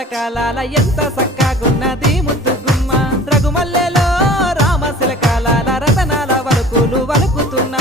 శిలకాలాల ఎంత సక్కగున్నది ముద్దు గుమ్మ రఘుమల్లెలో రామ శిలకాలాల రతనాల వరకులు వలుకుతున్నా